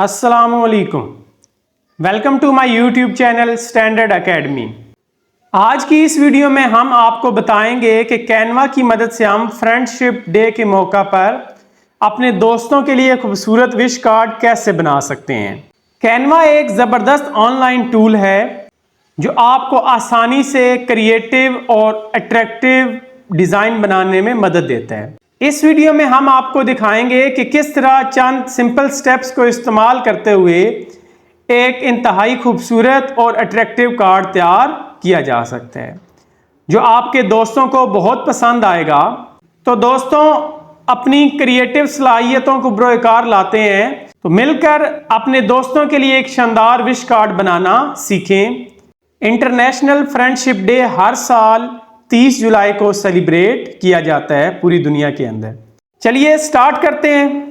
अस्सलामुअलैकुम, welcome to my YouTube channel Standard Academy. आज की इस वीडियो में हम आपको बताएंगे कि कैनवा की मदद से हम फ्रेंडशिप डे के मौका पर अपने दोस्तों के लिए खूबसूरत विश कार्ड कैसे बना सकते हैं। कैनवा एक ज़बरदस्त ऑनलाइन टूल है जो आपको आसानी से क्रिएटिव और अट्रैक्टिव डिज़ाइन बनाने में मदद देता है। इस वीडियो में हम आपको दिखाएंगे कि किस तरह चंद सिंपल स्टेप्स को इस्तेमाल करते हुए एक इंतहाई खूबसूरत और अट्रैक्टिव कार्ड तैयार किया जा सकता है जो आपके दोस्तों को बहुत पसंद आएगा। तो दोस्तों, अपनी क्रिएटिव सलाहियतों को बरोकार लाते हैं तो मिलकर अपने दोस्तों के लिए एक शानदार विश कार्ड बनाना सीखें। इंटरनेशनल फ्रेंडशिप डे हर साल 30 जुलाई को सेलिब्रेट किया जाता है पूरी दुनिया के अंदर। चलिए स्टार्ट करते हैं।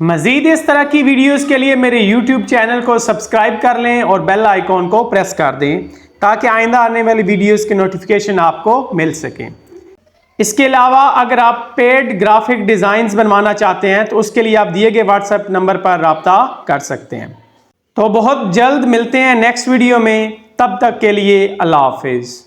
मज़ीद इस तरह की वीडियोस के लिए मेरे YouTube चैनल को सब्सक्राइब कर लें और बेल आइकॉन को प्रेस कर दें ताकि आइंदा आने वाली वीडियोस की नोटिफिकेशन आपको मिल सके। इसके अलावा अगर आप पेड ग्राफिक डिज़ाइंस बनवाना चाहते हैं तो उसके लिए आप दिए गए व्हाट्सएप नंबर पर रब्ता कर सकते हैं। तो बहुत जल्द मिलते हैं नेक्स्ट वीडियो में, तब तक के लिए अल्लाह हाफिज़।